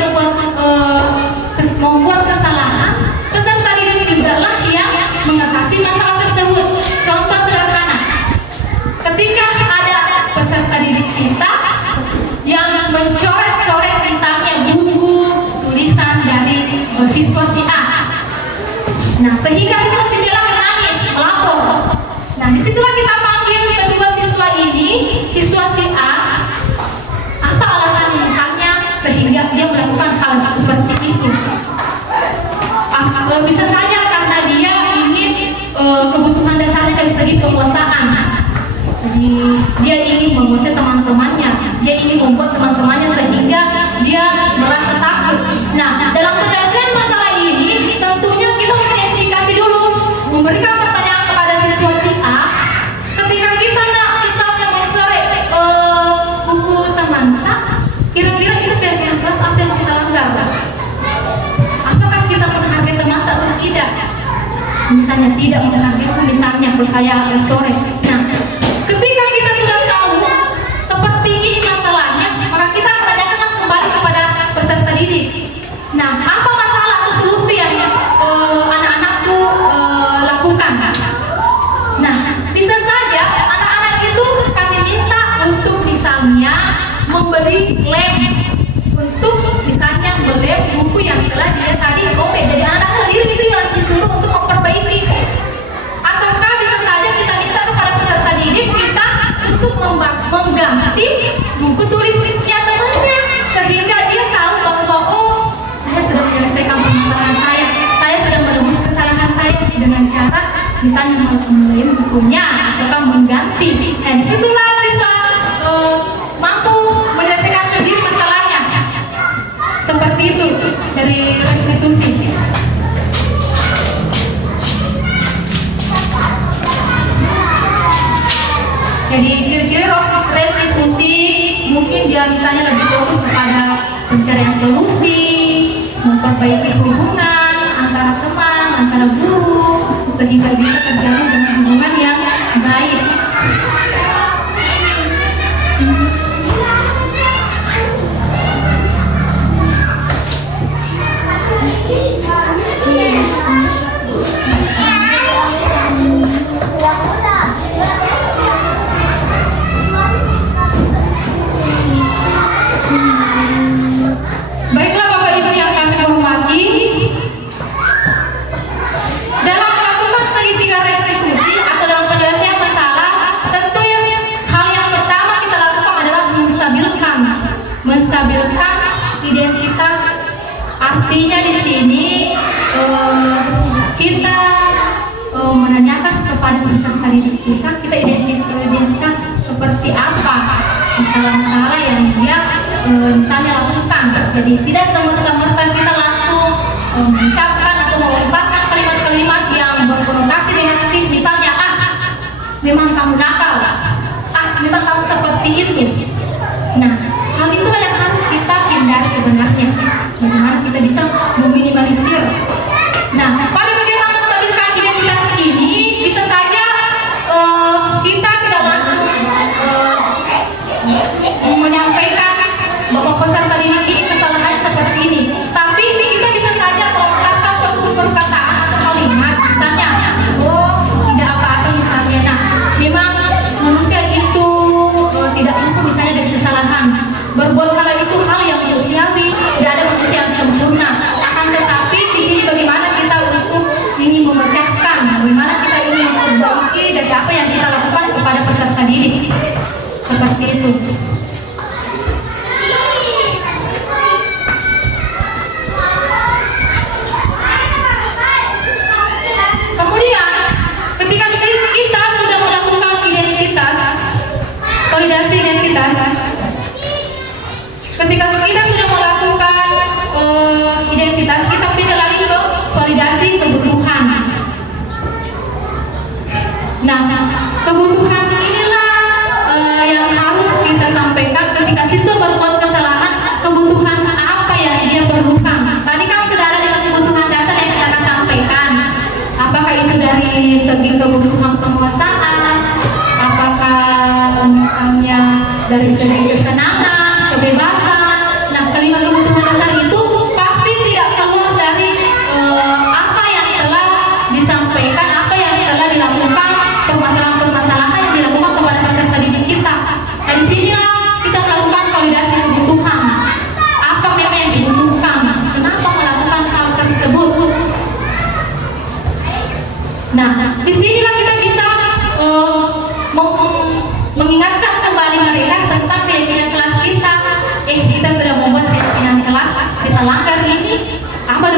membuat kesalahan. Peserta didik juga lah yang mengatasi masalah tersebut. Contoh sederhana, ketika ada peserta didik kita yang mencoret-coret misalnya buku tulisan dari siswa si A. Nah, sehingga siswa si B menangis, melapor. Nah, disitulah kita panggil kedua siswa ini, siswa si A, apa alasannya misalnya sehingga dia melakukan hal seperti itu. Bisa saja karena dia ingin kebutuhan dasarnya dari segi penguasaan. Jadi dia ingin menguasai teman-temannya, dia ingin membuat teman-temannya sehingga dia merasa takut. Nah, dalam penyelesaian masalah ini tentunya kita mengidentifikasi dulu, memberikan pertanyaan kepada siswa si A. Ketika kita misalnya mencoret buku teman kita, kira-kira itu pilihan kelas apa yang kita langgar? Apakah kita menghargai teman atau tidak? Misalnya tidak menghargai, misalnya kalau saya mencoret. Nah, ketika kita sudah tahu seperti ini masalahnya, maka kita menanyakan kembali kepada peserta didik. Nah, apa masalah atau solusi yang anak-anakku lakukan? Nah, bisa saja anak-anak itu kami minta untuk misalnya memberi lem untuk misalnya melem buku yang telah dia tadi robek. Jadi anak sendiri itu yang disuruh untuk memperbaiki. Ataukah bisa saja kita minta kepada peserta didik kita untuk mengganti buku tulisnya temannya, sehingga dia tahu bahwa oh, saya sudah menyelesaikan permasalahan saya sudah menebus kesalahan saya dengan cara misalnya melem bukunya ataukah mengganti. Nah, disitulah bisa mampu menyelesaikan sendiri masalahnya. Seperti itu dari restitusi. Jadi ciri-ciri restitusi mungkin dia misalnya lebih fokus kepada pencarian solusi, memperbaiki hubungan antara teman, antara guru, sehingga bisa terjalin dengan hubungan yang baik. Baiklah Bapak Ibu yang kami hormati, dalam melakukan segitiga restitusi atau dalam penyelesaian masalah, tentu hal yang pertama kita lakukan adalah menstabilkan identitas. Artinya di sini kita menanyakan kepada peserta didik kita identitas seperti apa masalah-masalah yang dia misalnya lakukan. Jadi tidak semerta-merta kita langsung mengucapkan atau melontarkan kalimat-kalimat yang berkonotasi negatif, misalnya memang kamu nakal, memang kamu seperti itu. Nah, hal itulah yang harus kita hindari sebenarnya. Bagaimana kita bisa meminimalisir. Nah, pada bagian menstabilkan identitas ini bisa saja kita tidak langsung menyampaikan bahwa peserta didik ini kesalahannya seperti ini, tapi kita bisa saja melontarkan suatu perkataan atau kalimat, misalnya tidak apa-apa misalnya. Nah, memang manusia itu tidak luput misalnya dari kesalahan. Berbuat hal itu hal yang manusiawi, tidak ada manusia yang sempurna. Akan tetapi ini bagaimana kita untuk ingin memecahkan, bagaimana kita ingin memperbaiki dari apa yang kita lakukan kepada peserta didik. Seperti itu.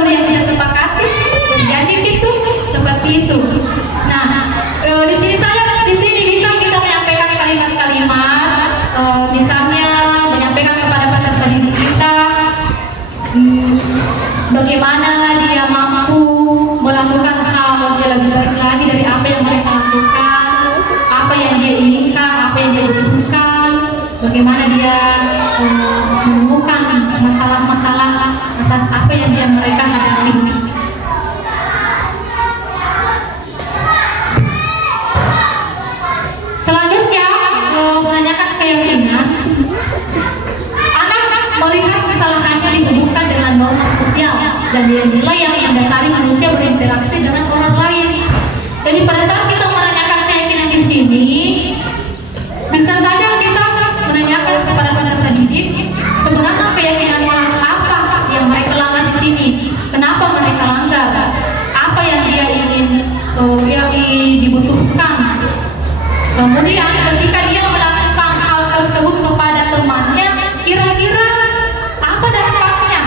dulu yang dia sepakati, berjanji gitu, seperti itu. Nah, di sini bisa kita menyampaikan kalimat-kalimat, misalnya menyampaikan kepada peserta didik kita, bagaimana dia mampu melakukan hal yang lebih baik lagi dari apa yang mereka lakukan, apa yang dia inginkan, apa yang dia butuhkan, bagaimana dia menemukan masalah-masalah atas apa yang mereka hadapi. Selanjutnya menanyakan keyakinan. Anak melihat kesalahannya dihubungkan dengan norma sosial dan nilai-nilai yang mendasari manusia berinteraksi dengan orang lain. Jadi pada saat kita menanyakan keyakinan di sini, bisa saja kita menanyakan kepada peserta didik, sebenarnya keyakinan apa yang mereka langgar di sini, kenapa mereka langgar, apa yang dia ingin yang dibutuhkan. Kemudian ketika dia melakukan hal tersebut kepada temannya, kira-kira apa dampaknya?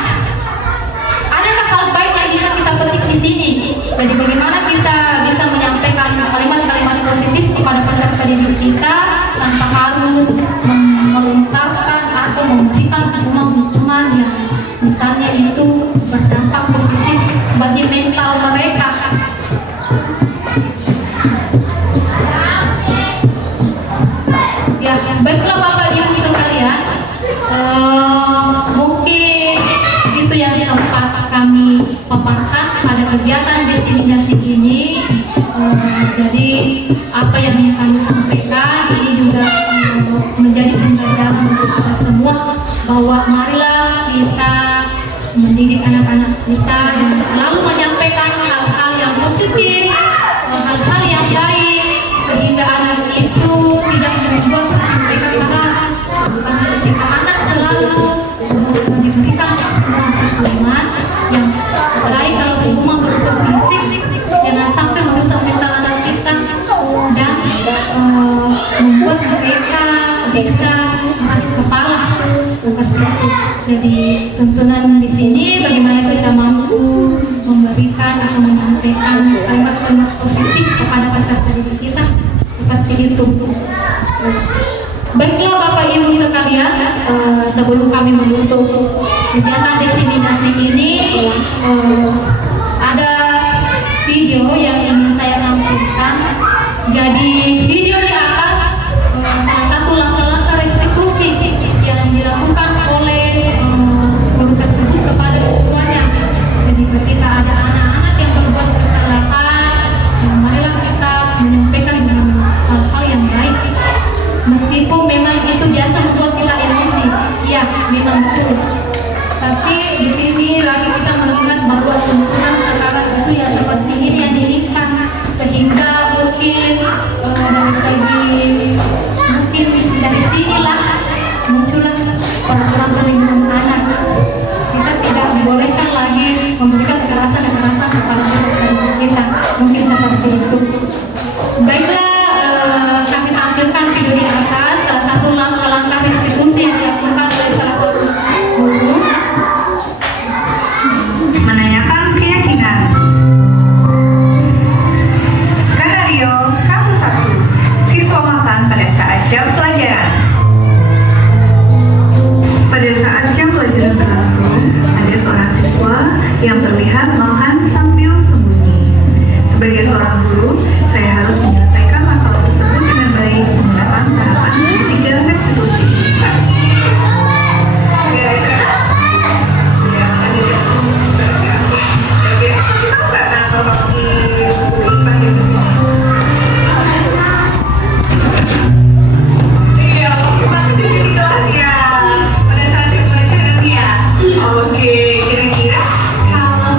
Adakah hal baik yang bisa kita petik di sini? Jadi bagaimana kita bisa menyampaikan kalimat-kalimat positif kepada peserta didik kita tanpa harus melontarkan atau memberikan hukuman-hukuman yang misalnya itu berdampak positif bagi mental mereka. Ya, baiklah Bapak Ibu sekalian, mungkin itu yang sempat kami paparkan pada kegiatan destinasi ini. Jadi apa yang kami sampaikan ini juga menjadi pembelajaran untuk kita semua, bahwa marilah kita mendidik anak-anak kita dan selalu menyampaikan hal-hal yang positif, hal-hal yang baik, sehingga anak itu tidak membuat mereka keras. Bukan ketika anak selalu diberikan hukuman yang baik, kalau hukuman berupa fisik jangan sampai merusak mental anak kita dan membuat mereka bisa keras kepala seperti itu. Jadi tuntunan di sini bagaimana kita mampu memberikan atau menyampaikan kalimat-kalimat positif kepada peserta didik kita seperti itu. Baiklah Bapak Ibu sekalian, sebelum kami menutup kegiatan destinasi ini, ada video yang ingin saya tampilkan. Jadi video di atas salah satu langkah-langkah restitusi yang dilakukan oleh guru tersebut kepada siswanya. Jadi ketika ada anak-anak yang berbuat kesalahan, marilah kita menyampaikan dengan hal-hal yang baik. Meskipun memang itu biasa membuat kita emosi, ya memang betul. Tapi di sini lagi kita melihat bahwa tuntunan sekarang itu ya seperti ini yang diinginkan, sehingga mungkin dari sinilah muncullah peraturan perlindungan anak. Kita tidak dibolehkan lagi memberikan kekerasan kepada peserta kita, mungkin seperti itu. Baiklah, kami tampilkan video di atas salah satu langkah-langkah restitusi yang dilakukan oleh salah satu guru. Menanyakan keyakinan. Skenario kasus 1. Siswa makan pada saat jam pelajaran. Pada saat jam pelajaran berlangsung, ada seorang siswa yang terlihat makan sambil sembunyi. Sebagai seorang guru, saya harus menyelesaikan masalah tersebut dengan baik menggunakan tahapan 3 restitusi. Oke, kira-kira kalau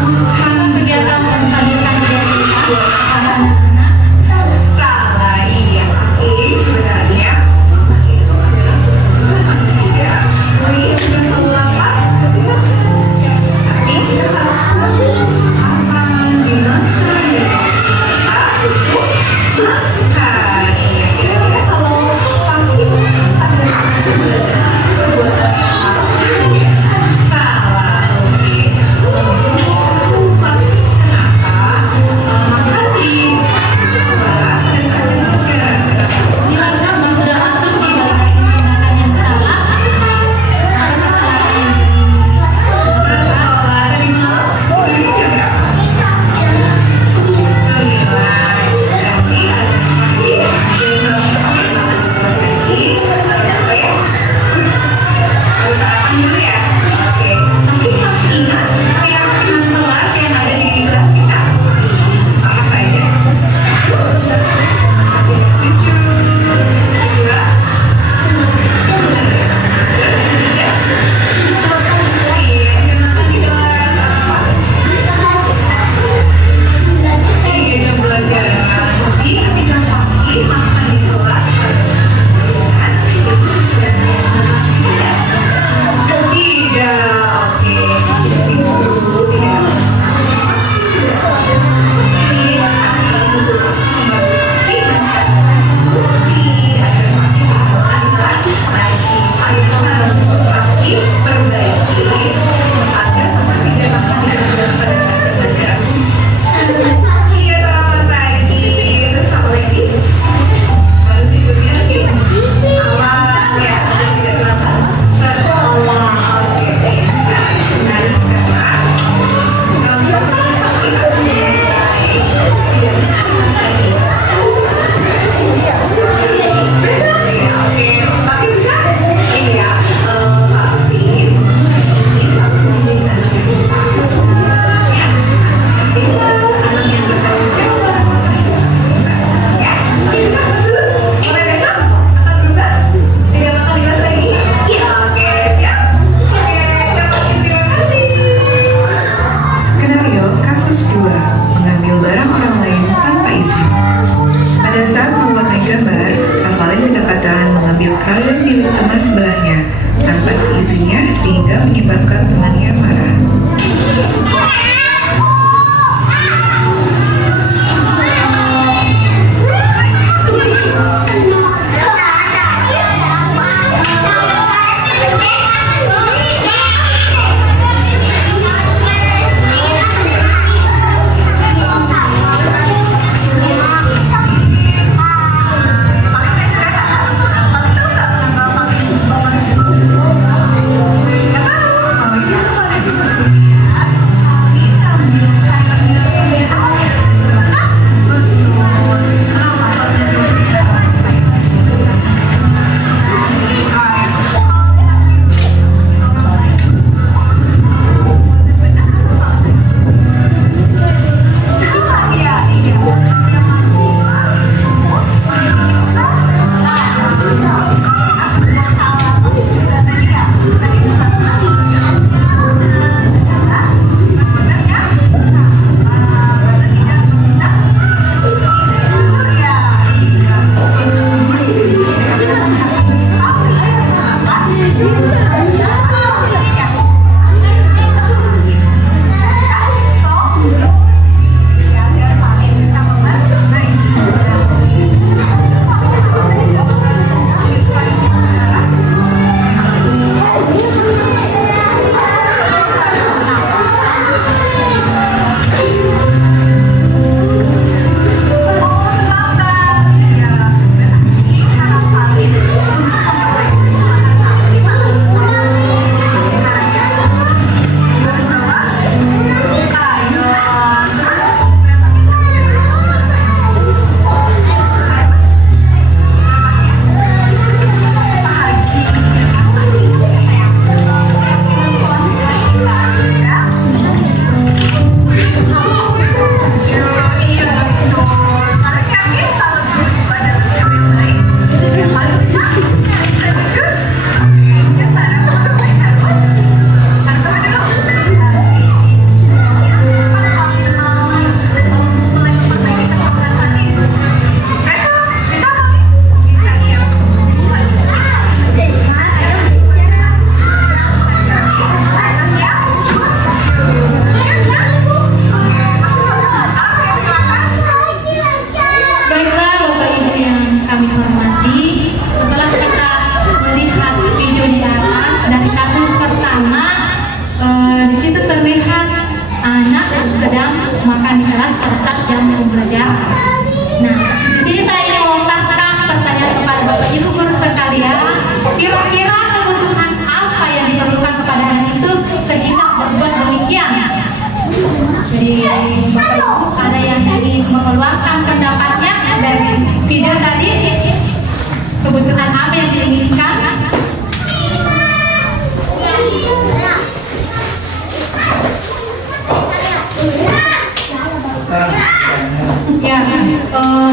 temannya marah.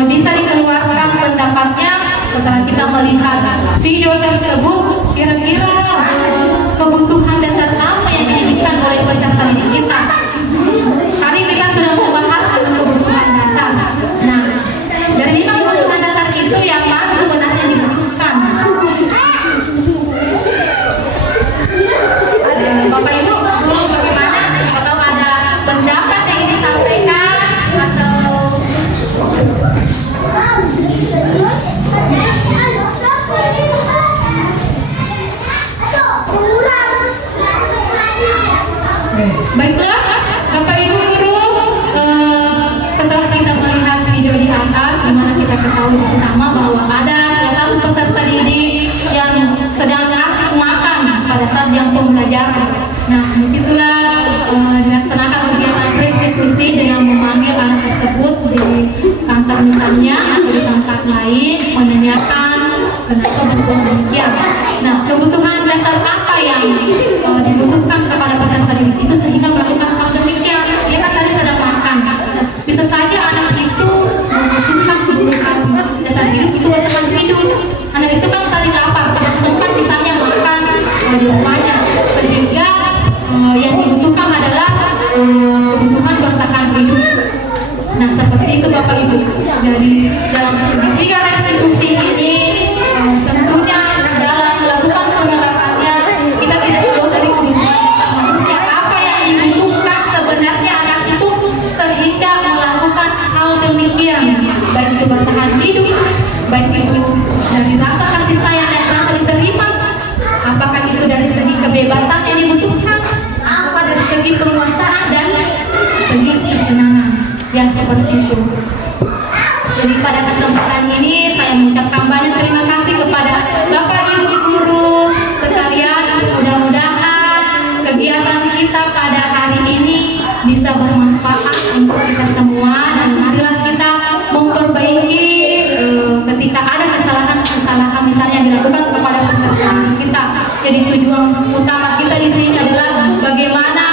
Bisa dikeluarkan pendapatnya setelah kita melihat video tersebut. Kira-kira kebutuhan dasar apa yang diinginkan oleh peserta didik kita? Tadi kita sudah membahas kebutuhan dasar. Nah, dari 5 kebutuhan dasar itu yang mana sebenarnya dibutuhkan? Bapak Ibu, bagaimana? Atau ada pendapat yang ingin disampaikan atau baiklah, Bapak Ibu guru, setelah kita melihat video di atas, di mana kita ketahui bersama bahwa ada satu peserta didik yang sedang asik makan pada saat jam pembelajaran. Nah, disitulah dilaksanakan kegiatan restitusi dengan memanggil anak tersebut di kantor misalnya atau di tempat lain, menanyakan kenapa betul demikian. Nah, kebutuhan dasar apa yang dibutuhkan kepada peserta didik itu sehingga melakukan hal demikian? Dia kan tadi sedang makan. Bisa saja anak itu membutuhkan kebutuhan dasar hidup itu untuk hidup. Anak itu kan tadi lapar, pada sempat misalnya makan di rumahnya, sehingga yang dibutuhkan adalah kebutuhan bertahan hidup. Nah, seperti itu Bapak Ibu. Dari dalam segitiga restitusi ini tentunya dalam melakukan penerapannya kita tidak perlu dari kebutuhan seperti itu. Jadi pada kesempatan ini saya mengucapkan banyak terima kasih kepada Bapak Ibu guru sekalian. Mudah-mudahan kegiatan kita pada hari ini bisa bermanfaat untuk kita semua, dan marilah kita memperbaiki ketika ada kesalahan-kesalahan misalnya dilakukan kepada peserta kita. Jadi tujuan utama kita di sini adalah bagaimana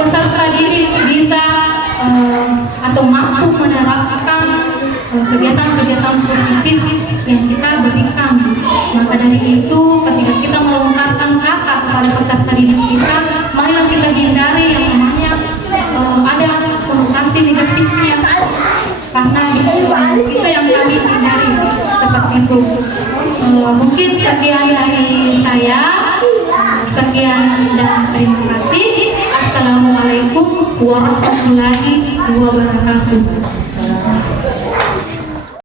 peserta didik bisa atau mampu menerapkan kegiatan-kegiatan positif yang kita berikan. Maka dari itu, ketika kita melontarkan kata kepada peserta didik kita, marilah kita hindari yang namanya ada konotasi negatifnya, karena bisa kita yang kami hindari seperti itu. Mungkin sekian dari saya. Sekian dan terima kasih. Assalamualaikum warahmatullahi wabarakatuh.